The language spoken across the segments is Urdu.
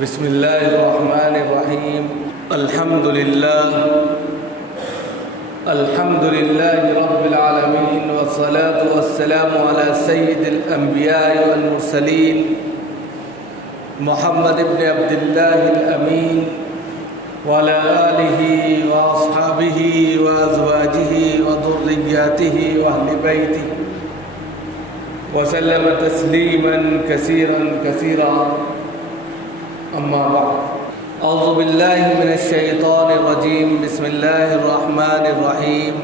بسم اللہ الرحمن الرحیم الحمد للہ رب العالمین والصلاة والسلام علی سید الانبیاء والمرسلین محمد ابن عبداللہ الامین وعلی آلہ واصحابہ وازواجہ وذریاتہ واہل بیتہ وسلم تسلیما کثیرا کثیرا اما بعد اعوذ باللہ من الشیطان الرجیم بسم اللہ الرحمن الرحیم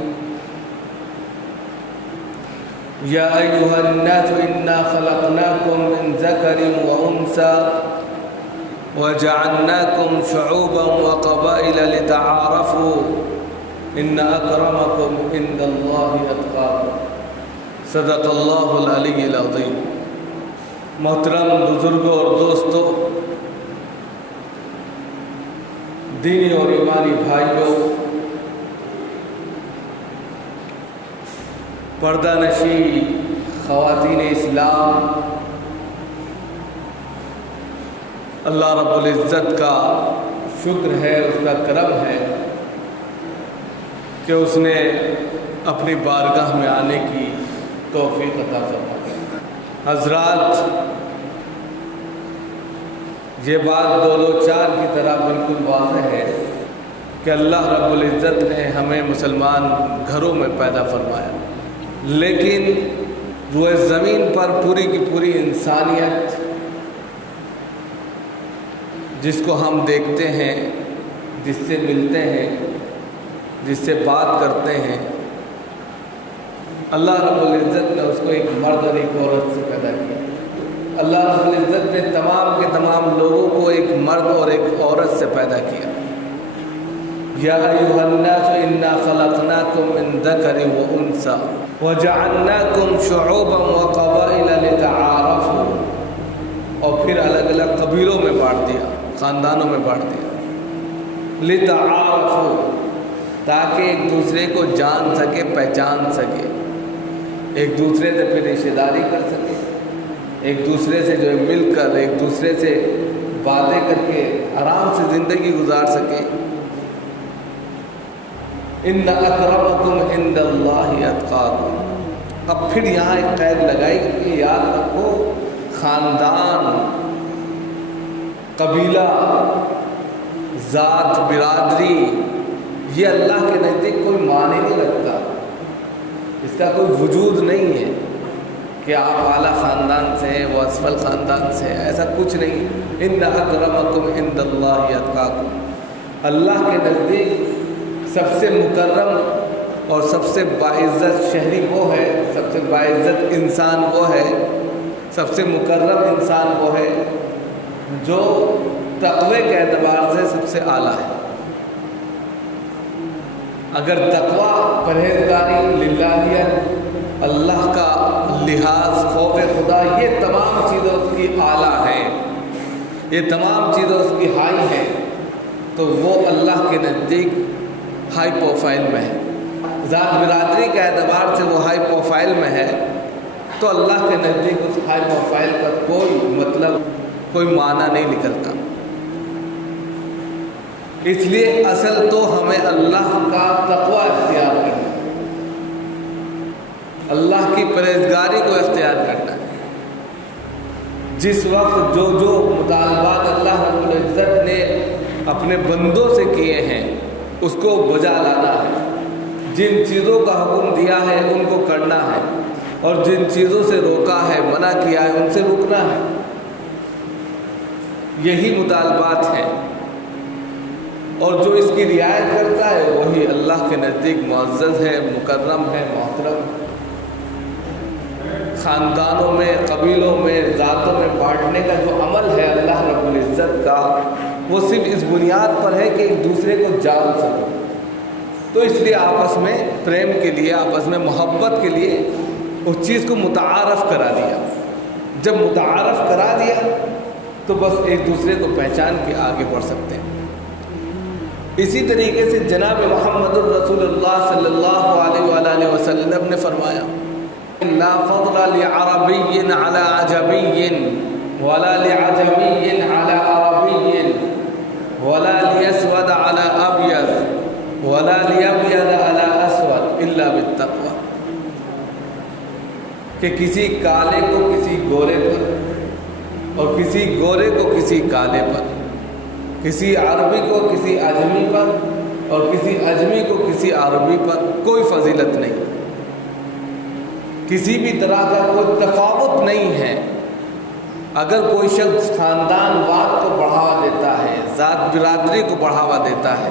یا ایہا الناس انا خلقناکم من ذکر وانثى وجعلناکم شعوبا وقبائل لتعارفوا ان اکرمکم عند اللہ اتقاکم صدق اللہ العلی العظیم۔ محترم بزرگوں اور دوستوں، دینی اور ایمانی بھائیوں، پردہ نشی خواتین اسلام، اللہ رب العزت کا شکر ہے، اس کا کرم ہے کہ اس نے اپنی بارگاہ میں آنے کی توفیق عطا فرمائی۔ حضرات، یہ بات دو دو چار کی طرح بالکل واضح ہے کہ اللہ رب العزت نے ہمیں مسلمان گھروں میں پیدا فرمایا، لیکن روئے زمین پر پوری کی پوری انسانیت جس کو ہم دیکھتے ہیں، جس سے ملتے ہیں، جس سے بات کرتے ہیں، اللہ رب العزت نے اس کو ایک مرد اور ایک عورت سے پیدا کیا۔ اللہ رب العزت نے تمام کے تمام لوگوں کو ایک مرد اور ایک عورت سے پیدا کیا۔ یا ایھا الناس انا خلقناکم من ذکر وانثى وجعلناکم شعوبا وقبائل لتعارفوا، اور پھر الگ الگ قبیلوں میں بانٹ دیا، خاندانوں میں بانٹ دیا۔ لتعارفوا، تاکہ ایک دوسرے کو جان سکے، پہچان سکے، ایک دوسرے سے پھر رشتہ داری کر سکے، ایک دوسرے سے جو ہے مل کر، ایک دوسرے سے باتیں کر کے آرام سے زندگی گزار سکے۔ ان اکرمکم عند اللہ اتقاکم۔ اب پھر یہاں ایک قید لگائی کہ یاد رکھو، خاندان، قبیلہ، ذات، برادری، یہ اللہ کے نزدیک کوئی معنی نہیں رکھتا، اس کا کوئی وجود نہیں ہے کہ آپ اعلیٰ خاندان سے ہیں، وہ اسفل خاندان سے ہیں، ایسا کچھ نہیں۔ ان اکرمکم عند اللہ اتقاکم، اللہ کے نزدیک سب سے مکرم اور سب سے باعزت شہری وہ ہے، سب سے باعزت انسان وہ ہے، سب سے مکرم انسان وہ ہے جو تقوی کے اعتبار سے سب سے اعلیٰ ہے۔ اگر تقوی، پرہیزگاری، للہیت، اللہ کا لحاظ، خوف خدا، یہ تمام چیزیں اس کی اعلیٰ ہیں، یہ تمام چیزیں اس کی ہائی ہیں، تو وہ اللہ کے نزدیک ہائی پروفائل میں ہے۔ ذات برادری کے اعتبار سے وہ ہائی پروفائل میں ہے، تو اللہ کے نزدیک اس ہائی پروفائل کا کوئی مطلب، کوئی معنی نہیں نکلتا۔ اس لیے اصل تو ہمیں اللہ کا تقوی اختیار کرنا ہے، اللہ کی پرہیزگاری کو اختیار کرنا ہے۔ جس وقت جو مطالبات اللہ رب العزت نے اپنے بندوں سے کیے ہیں اس کو بجا لانا ہے، جن چیزوں کا حکم دیا ہے ان کو کرنا ہے، اور جن چیزوں سے روکا ہے، منع کیا ہے، ان سے رکنا ہے۔ یہی مطالبات ہیں، اور جو اس کی رعایت کرتا ہے وہی اللہ کے نزدیک معزز ہے، مکرم ہے، محترم۔ خاندانوں میں، قبیلوں میں، ذاتوں میں بانٹنے کا جو عمل ہے اللہ رب العزت کا، وہ صرف اس بنیاد پر ہے کہ ایک دوسرے کو جان سکو۔ تو اس لیے آپس میں پریم کے لیے، آپس میں محبت کے لیے اس چیز کو متعارف کرا دیا۔ جب متعارف کرا دیا تو بس ایک دوسرے کو پہچان کے آگے بڑھ سکتے ہیں۔ اسی طریقے سے جناب محمد الرسول اللہ صلی اللہ علیہ وآلہ وسلم نے فرمایا، لا فضل لعربی علی عجمی ولا لعجمی علی عربی کہ کسی کالے کو کسی گورے پر اور کسی گورے کو کسی کالے پر، کسی عربی کو کسی اجمی پر اور کسی اجمی کو کسی عربی پر کوئی فضیلت نہیں، کسی بھی طرح کا کوئی تفاوت نہیں ہے۔ اگر کوئی شخص خاندان واد کو بڑھاوا دیتا ہے، ذات برادری کو بڑھاوا دیتا ہے،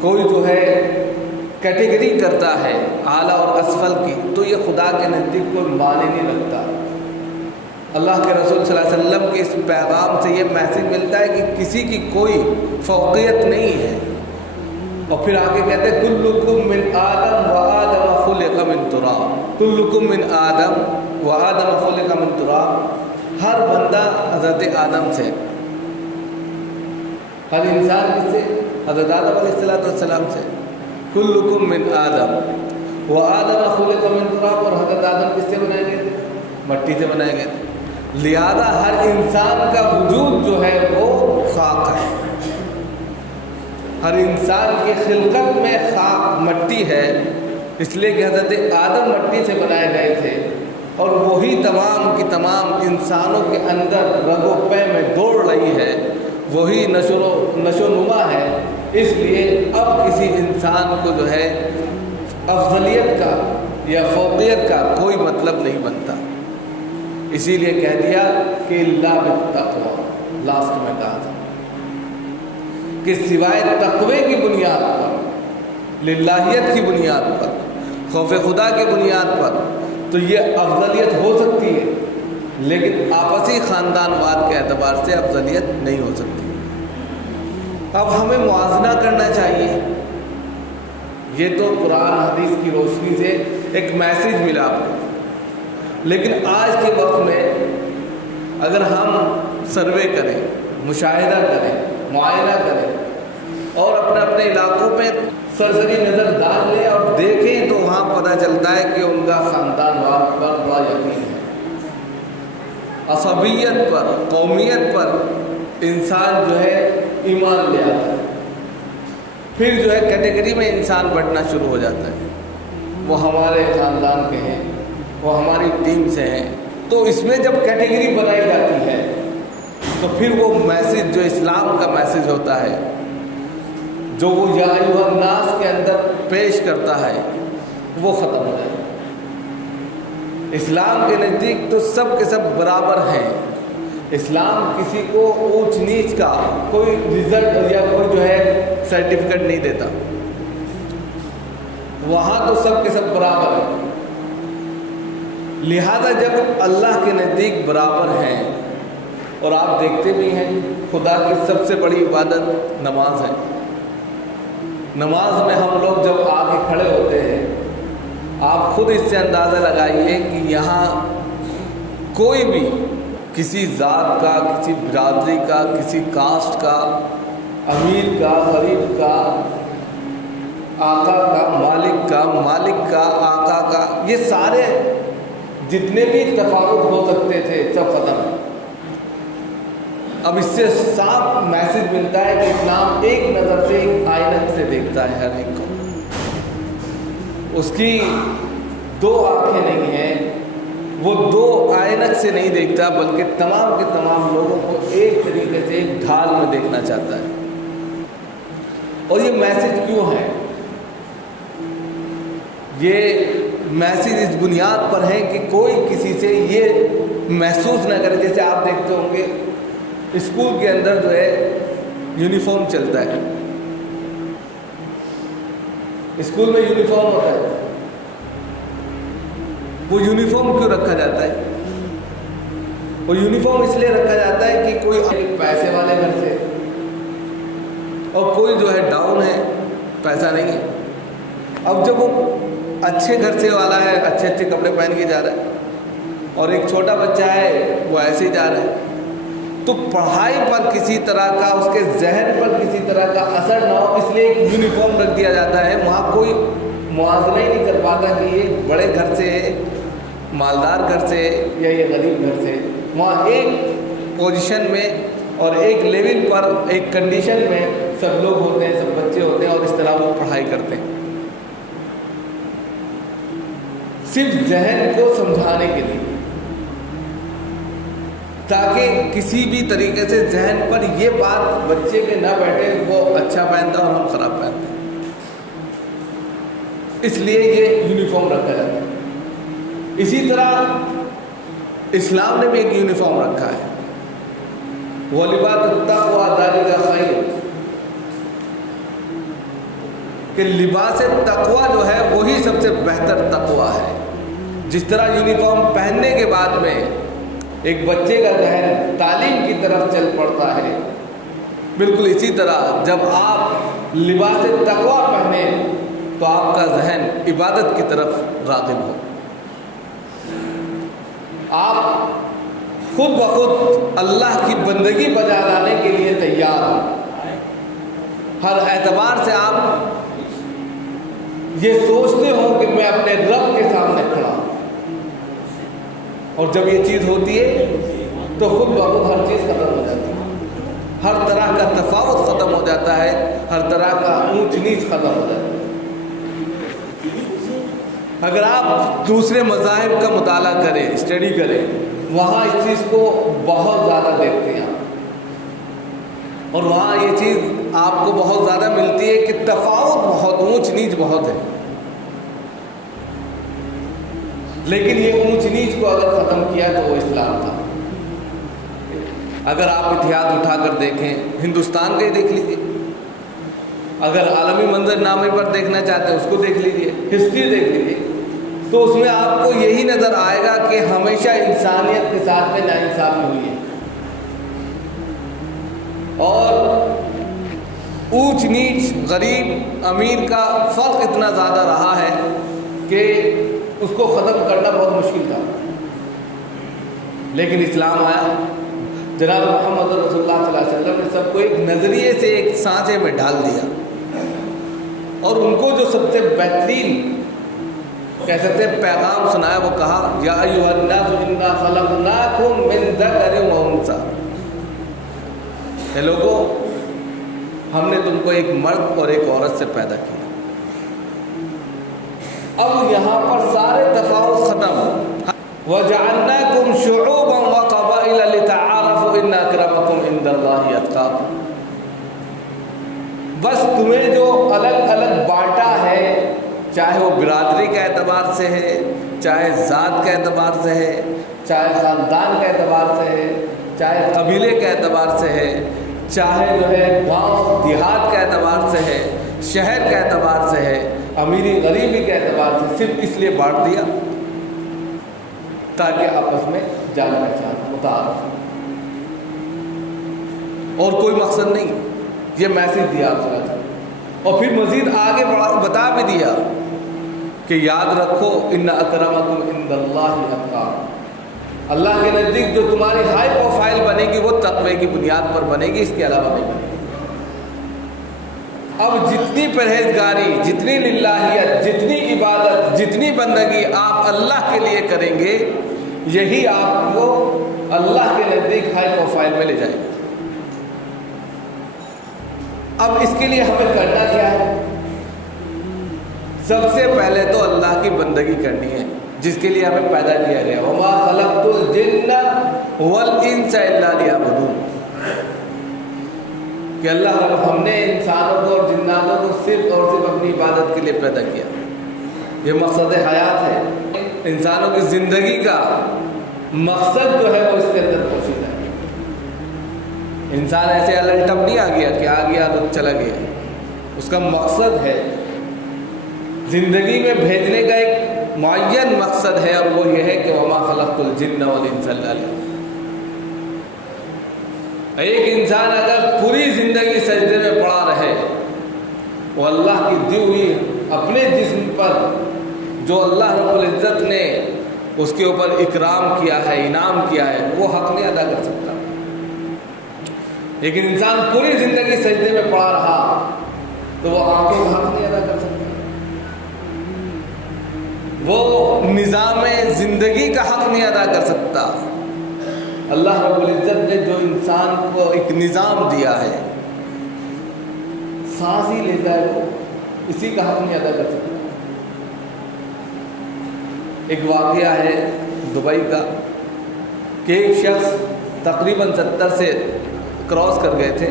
کوئی جو ہے کیٹیگری کرتا ہے اعلیٰ اور اسفل کی، تو یہ خدا کے نزدیک کوئی معنی نہیں رکھتا۔ اللہ کے رسول صلی اللہ علیہ وسلم کے اس پیغام سے یہ میسج ملتا ہے کہ کسی کی کوئی فوقیت نہیں ہے۔ اور پھر آگے کہتے ہیں کلکم من آدم و آدم خلق من تراب، کلکم من آدم و آدم خلق من تراب، ہر بندہ حضرت آدم سے، ہر انسان کس سے؟ حضرت آدم علیہ السلام سے۔ کلکم من آدم و آدم خلق من تراب، اور حضرت آدم کس سے بنائے گئے تھے؟ مٹی سے بنائے گئے تھے۔ لہذا ہر انسان کا وجود جو ہے وہ خاک ہے، ہر انسان کی خلقت میں خاک مٹی ہے، اس لیے کہ حضرت آدم مٹی سے بنائے گئے تھے، اور وہی تمام کی تمام انسانوں کے اندر رگ و پے میں دوڑ رہی ہے، وہی نشو نما ہے۔ اس لیے اب کسی انسان کو جو ہے افضلیت کا یا فوقیت کا کوئی مطلب نہیں بنتا، اسی لیے کہہ دیا کہ اللہ بالتقوی، لاسٹ میں کہا تھا کہ سوائے تقوی کی بنیاد پر، للہیت کی بنیاد پر، خوف خدا کی بنیاد پر تو یہ افضلیت ہو سکتی ہے، لیکن آپسی خاندان واد کے اعتبار سے افضلیت نہیں ہو سکتی۔ اب ہمیں موازنہ کرنا چاہیے، یہ تو قرآن حدیث کی روشنی سے ایک میسیج ملا آپ کو، لیکن آج کے وقت میں اگر ہم سروے کریں، مشاہدہ کریں، معائنہ کریں اور اپنے اپنے علاقوں میں سرسری نظر ڈال لیں اور دیکھیں تو وہاں پتہ چلتا ہے کہ ان کا خاندان واد پر بڑا یقین ہے، عصبیت پر، قومیت پر انسان جو ہے ایمان لے آتا ہے، پھر جو ہے کیٹیگری میں انسان بڑھنا شروع ہو جاتا ہے، وہ ہمارے خاندان کے ہیں، وہ ہماری ٹیم سے ہیں، تو اس میں جب کیٹیگری بنائی جاتی ہے تو پھر وہ میسیج جو اسلام کا میسیج ہوتا ہے، جو وہ یا ایھا الناس کے اندر پیش کرتا ہے، وہ ختم ہو جائے۔ اسلام کے نزدیک تو سب کے سب برابر ہیں، اسلام کسی کو اونچ نیچ کا کوئی رزلٹ یا کوئی جو ہے سرٹیفکیٹ نہیں دیتا، وہاں تو سب کے سب برابر ہیں۔ لہذا جب اللہ کے نزدیک برابر ہیں، اور آپ دیکھتے بھی ہیں خدا کی سب سے بڑی عبادت نماز ہے، نماز میں ہم لوگ جب آگے کھڑے ہوتے ہیں، آپ خود اس سے اندازہ لگائیے کہ یہاں کوئی بھی کسی ذات کا، کسی برادری کا، کسی کاسٹ کا، امیر کا، غریب کا، آقا کا، مالک کا، آقا کا، یہ سارے جتنے بھی تفاوت ہو سکتے تھے سب ختم ہے۔ اب اس سے صاف میسج ملتا ہے کہ اسلام ایک نظر سے، ایک آئینت سے دیکھتا ہے ہر ایک کو، اس کی دو آنکھیں نہیں ہیں، وہ دو آئینت سے نہیں دیکھتا، بلکہ تمام کے تمام لوگوں کو ایک طریقے سے، ایک ڈھال میں دیکھنا چاہتا ہے۔ اور یہ میسج کیوں ہے؟ یہ میسج اس بنیاد پر ہے کہ کوئی کسی سے یہ محسوس نہ کرے، جیسے آپ دیکھتے ہوں گے اسکول کے اندر جو ہے یونیفارم چلتا ہے، اسکول میں یونیفارم ہوتا ہے، وہ یونیفارم کیوں رکھا جاتا ہے؟ وہ یونیفارم اس لیے رکھا جاتا ہے کہ کوئی پیسے والے گھر سے اور کوئی جو ہے ڈاؤن ہے، پیسہ نہیں ہے، اب جب وہ اچھے گھر سے والا ہے، اچھے اچھے کپڑے پہن کے جا رہا ہے، اور ایک چھوٹا بچہ ہے وہ ایسے ہی جا رہا ہے، تو پڑھائی پر کسی طرح کا، اس کے ذہن پر کسی طرح کا اثر نہ ہو، اس لیے ایک یونیفارم رکھ دیا جاتا ہے۔ وہاں کوئی موازنہ ہی نہیں کر پاتا کہ یہ بڑے گھر سے ہے، مالدار گھر سے یا یہ غریب گھر سے، وہاں ایک پوزیشن میں اور ایک لیول پر، ایک کنڈیشن میں سب لوگ ہوتے ہیں، سب بچے ہوتے ہیں، اور اس طرح وہ پڑھائی کرتے ہیں۔ صرف ذہن کو سمجھانے کے لیے، تاکہ کسی بھی طریقے سے ذہن پر یہ بات بچے کے نہ بیٹھے وہ اچھا پہنتا اور ہم خراب پہنتے ہیں، اس لیے یہ یونیفارم رکھا جاتا ہے۔ اسی طرح اسلام نے بھی ایک یونیفارم رکھا ہے، وَلِبَاسُ التَّقْوَىٰ ذَلِكَ خَيْرٌ، کہ لباس تقویٰ جو ہے وہی سب سے بہتر تقویٰ ہے۔ جس طرح یونیفارم پہننے کے بعد میں ایک بچے کا ذہن تعلیم کی طرف چل پڑتا ہے، بالکل اسی طرح جب آپ لباس تقویٰ پہنیں تو آپ کا ذہن عبادت کی طرف راغب ہو، آپ خود بخود اللہ کی بندگی بجا لانے کے لیے تیار ہوں۔ ہر اعتبار سے آپ یہ سوچتے ہو کہ میں اپنے رب کے سامنے کھڑا ہوں، اور جب یہ چیز ہوتی ہے تو خود بخود ہر چیز ختم ہو جاتی ہے، ہر طرح کا تفاوت ختم ہو جاتا ہے، ہر طرح کا اونچ نیچ ختم ہو جاتا ہے۔ اگر آپ دوسرے مذاہب کا مطالعہ کریں، اسٹڈی کریں، وہاں اس چیز کو بہت زیادہ دیکھتے ہیں، اور وہاں یہ چیز آپ کو بہت زیادہ ملتی ہے کہ تفاوت بہت، اونچ نیچ بہت ہے، لیکن یہ اونچ نیچ کو اگر ختم کیا تو وہ اسلام تھا۔ اگر آپ اتحاد اٹھا کر دیکھیں، ہندوستان کا ہی دیکھ لیجیے، اگر عالمی منظر نامے پر دیکھنا چاہتے ہیں اس کو دیکھ لیجیے، ہسٹری دیکھ لیجیے، تو اس میں آپ کو یہی نظر آئے گا کہ ہمیشہ انسانیت کے ساتھ میں ناانصافی ہوئی ہے، اور اونچ نیچ، غریب امیر کا فرق اتنا زیادہ رہا ہے کہ اس کو ختم کرنا بہت مشکل تھا۔ لیکن اسلام آیا، جناب محمد رسول اللہ صلی اللہ علیہ وسلم نے سب کو ایک نظریے سے، ایک سانچے میں ڈال دیا، اور ان کو جو سب سے بہترین کہہ سکتے ہیں پیغام سنایا، وہ کہا یا ایھا الناس انا خلقناکم من ذکر و انثی، اے لوگو ہم نے تم کو ایک مرد اور ایک عورت سے پیدا کیا۔ اب یہاں پر سارے تفاوت ختم، وَجَعَلْنَاكُمْ شُعُوبًا وَقَبَائِلَ لِتَعَارَفُوا إِنَّ أَكْرَمَكُمْ عِندَ اللَّهِ أَتْقَاكُمْ، بس تمہیں جو الگ الگ بانٹا ہے، چاہے وہ برادری کے اعتبار سے ہے، چاہے ذات کے اعتبار سے ہے، چاہے خاندان کے اعتبار سے ہے، چاہے قبیلے کے اعتبار سے ہے، چاہے جو ہے گاؤں دیہات کے اعتبار سے ہے، شہر کے اعتبار سے ہے، امیری غریبی کے اعتبار سے، صرف اس لیے بانٹ دیا تاکہ آپس میں جان پہچان، متعارف، اور کوئی مقصد نہیں، یہ میسج دیا آپ سے، اور پھر مزید آگے بتا بھی دیا کہ یاد رکھو ان اکرمکم عند اللہ اتقاکم، اللہ کے نزدیک جو تمہاری ہائی پروفائل بنے گی وہ تقوی کی بنیاد پر بنے گی، اس کے علاوہ نہیں بنے گی۔ اب جتنی پرہیزگاری، جتنی للہیت، جتنی عبادت، جتنی بندگی آپ اللہ کے لیے کریں گے، یہی آپ کو اللہ کے نزدیک ہائی پروفائل میں لے جائے گا۔ اب اس کے لیے ہمیں کرنا کیا ہے؟ سب سے پہلے تو اللہ کی بندگی کرنی ہے، جس کے لیے ہمیں پیدا کیا گیا، وَمَا خَلَقْتُ الْجِنَّ وَالْإِنسَ إِلَّا لِيَعْبُدُونِ، کہ اللہ ہم نے انسانوں کو اور جناتوں کو صرف اور صرف اپنی عبادت کے لیے پیدا کیا۔ یہ مقصد حیات ہے، انسانوں کی زندگی کا مقصد جو ہے وہ اس کے اندر موجود ہے۔ انسان ایسے الٹپ نہیں آ گیا کہ آ گیا تو چلا گیا، اس کا مقصد ہے، زندگی میں بھیجنے کا ایک معین مقصد ہے، اور وہ یہ ہے کہ وما خلقت الجن والانس الا ليعبدون۔ ایک انسان اگر پوری زندگی سجدے میں پڑا رہے، وہ اللہ کی دی ہوئی اپنے جسم پر جو اللہ رب العزت نے اس کے اوپر اکرام کیا ہے، انعام کیا ہے، وہ حق نہیں ادا کر سکتا۔ لیکن انسان پوری زندگی سجدے میں پڑا رہا تو وہ آنکھوں کا حق نہیں ادا کر سکتا، وہ نظام زندگی کا حق نہیں ادا کر سکتا۔ اللہ رب العزت نے جو انسان کو ایک نظام دیا ہے، سانس ہی لیتا ہے، وہ اسی کا حق نہیں ادا کر سکتا۔ ایک واقعہ ہے دبئی کا کہ ایک شخص تقریباً 70 سے کراس کر گئے تھے،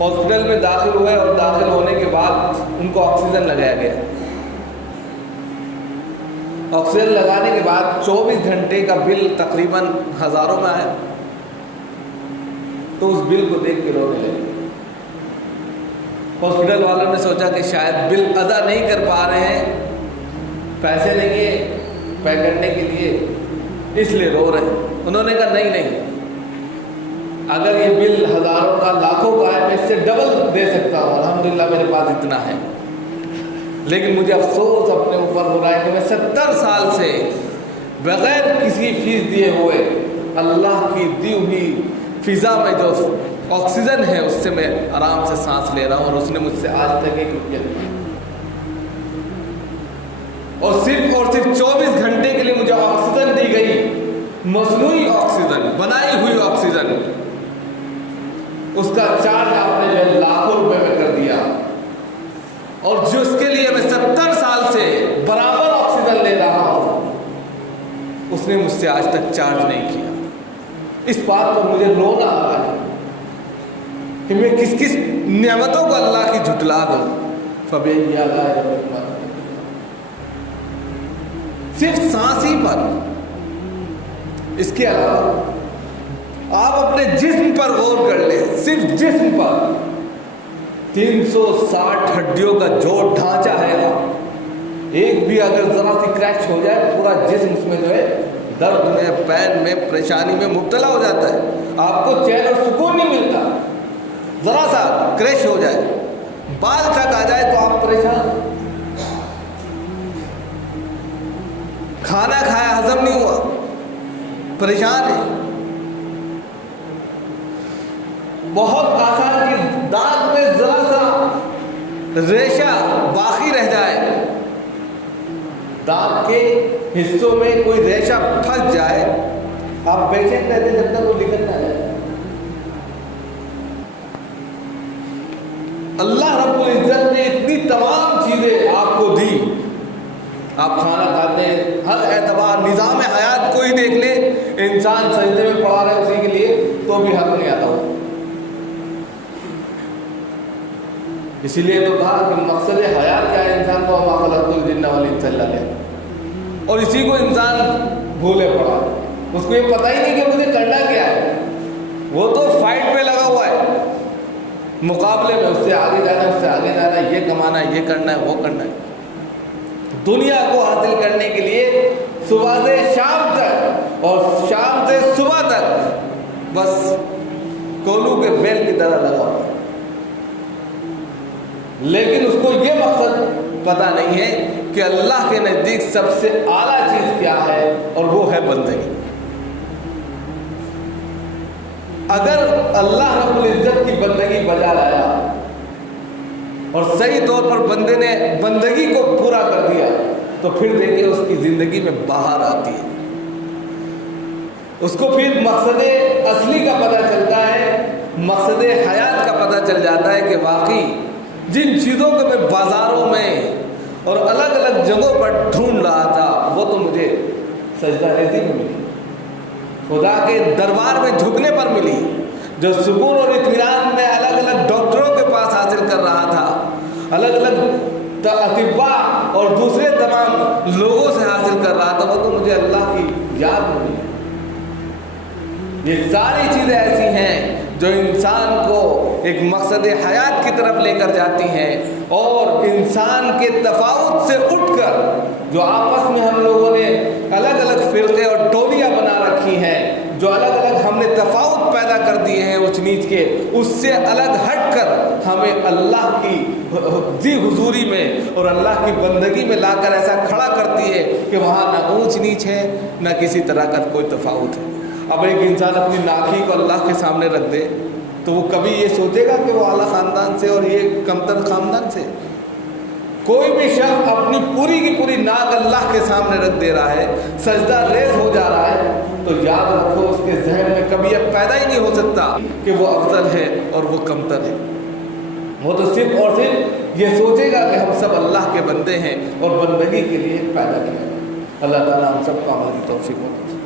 ہاسپٹل میں داخل ہوئے اور داخل ہونے کے بعد ان کو آکسیجن لگایا گیا۔ آکسیجن لگانے کے بعد 24 گھنٹے کا بل تقریباً ہزاروں میں آیا، تو اس بل کو دیکھ کے رونے لگے۔ ہاسپٹل والوں نے سوچا کہ شاید بل ادا نہیں کر پا رہے ہیں، پیسے نہیں ہے پے کرنے کے لیے، اس لیے رو رہے ہیں۔ انہوں نے کہا نہیں، اگر یہ بل ہزاروں کا لاکھوں کا ہے میں اس سے ڈبل دے سکتا ہوں، الحمدللہ میرے پاس اتنا ہے، لیکن مجھے افسوس اپنے اوپر ہو رہا ہے کہ میں 70 سال سے بغیر کسی فیس دیے ہوئے اللہ کی دی ہوئی فضا میں جو آکسیجن ہے اس سے میں آرام سے سانس لے رہا ہوں، اور اس نے مجھ سے آج تک 1 روپیہ نہیں، اور صرف 24 گھنٹے کے لیے مجھے آکسیجن دی گئی، مصنوعی آکسیجن، بنائی ہوئی آکسیجن، اس کا چارج آپ نے جو ہے لاکھوں روپے میں کر دیا، اور جس کے لیے میں 70 سال سے برابر آکسیجن لے رہا ہوں اس نے مجھ سے آج تک چارج نہیں کیا۔ اس بات پر مجھے رونا آ رہا ہے کہ میں کس کس نعمتوں کو اللہ کی جھٹلا دوں۔ فبأي آلاء ربكما صرف سانس ہی پر، اس کے علاوہ آپ اپنے جسم پر غور کر لیں، صرف جسم پر 360 ہڈیوں کا جو ڈھانچہ ہے، آپ ایک بھی اگر ذرا سی کریکش ہو جائے پورا جسم اس میں جو ہے درد میں، پین میں، پریشانی میں مبتلا ہو جاتا ہے، آپ کو چین اور سکون نہیں ملتا۔ ذرا سا کریش ہو جائے، بال تک آ جائے تو آپ پریشان، کھانا کھایا ہضم نہیں ہوا پریشان ہے۔ بہت آسان چیز، دانت میں ذرا سا ریشہ باقی رہ جائے، دانت کے حصوں میں کوئی ریشہ پھنس جائے، آپ بے چین رہتے جب تک وہ نکل نہ جائے۔ اللہ رب العزت نے اتنی تمام چیزیں آپ کو دی، آپ کھانا کھاتے ہیں، ہر اعتبار نظام حیات کو ہی دیکھ لیں، انسان سجدے میں پڑا رہے اسی کے لیے تو بھی حق نہیں آتا ہو۔ اسی لیے تو کہا کہ مقصد حیات کیا ہے انسان کو، وما خلقت الجن والانس الا لیعبدون، اور اسی کو انسان بھولے پڑا، اس کو یہ پتہ ہی نہیں کہ مجھے کرنا کیا ہے، وہ تو فائٹ پہ لگا ہوا ہے، مقابلے میں، اس سے آگے جانا ہے، اس سے آگے جانا ہے، یہ کمانا ہے، یہ کرنا ہے، وہ کرنا ہے، دنیا کو حاصل کرنے کے لیے صبح سے شام تک اور شام سے صبح تک بس کولو کے بیل کی طرح لگا ہوا ہے، لیکن اس کو یہ مقصد پتہ نہیں ہے کہ اللہ کے نزدیک سب سے اعلیٰ چیز کیا ہے، اور وہ ہے بندگی۔ اگر اللہ رب العزت کی بندگی بجا لایا اور صحیح طور پر بندے نے بندگی کو پورا کر دیا تو پھر دیکھیں اس کی زندگی میں باہر آتی ہے، اس کو پھر مقصد اصلی کا پتہ چلتا ہے، مقصد حیات کا پتہ چل جاتا ہے کہ واقعی جن چیزوں کو میں بازاروں میں اور الگ الگ جگہوں پر ڈھونڈ رہا تھا وہ تو مجھے سجدہ ریزی میں ملی، خدا کے دربار میں جھکنے پر ملی، جو سکون اور اطمینان میں الگ الگ ڈاکٹروں کے پاس حاصل کر رہا تھا، الگ الگ اطباء اور دوسرے تمام لوگوں سے حاصل کر رہا تھا، وہ تو مجھے اللہ کی یاد میں ملی۔ یہ ساری چیزیں ایسی ہیں جو انسان کو ایک مقصد حیات کی طرف لے کر جاتی ہیں، اور انسان کے تفاوت سے اٹھ کر جو آپس میں ہم لوگوں نے الگ الگ فرقے اور ٹولیاں بنا رکھی ہیں، جو الگ الگ ہم نے تفاوت پیدا کر دیے ہیں اونچ نیچ کے، اس سے الگ ہٹ کر ہمیں اللہ کی ذی حضوری میں اور اللہ کی بندگی میں لا کر ایسا کھڑا کرتی ہے کہ وہاں نہ اونچ نیچ ہے نہ کسی طرح کا کوئی تفاوت ہے۔ اب ایک انسان اپنی ناکی کو اللہ کے سامنے رکھ دے تو وہ کبھی یہ سوچے گا کہ وہ اعلیٰ خاندان سے اور یہ کمتر خاندان سے؟ کوئی بھی شخص اپنی پوری کی پوری ناک اللہ کے سامنے رکھ دے رہا ہے، سجدہ ریز ہو جا رہا ہے، تو یاد رکھو اس کے ذہن میں کبھی اب پیدا ہی نہیں ہو سکتا کہ وہ افضل ہے اور وہ کمتر ہے۔ وہ تو صرف اور صرف یہ سوچے گا کہ ہم سب اللہ کے بندے ہیں اور بندگی کے لیے پیدا کیا ہے۔ اللہ تعالیٰ ہم سب کو عمل کی توفیق ہو.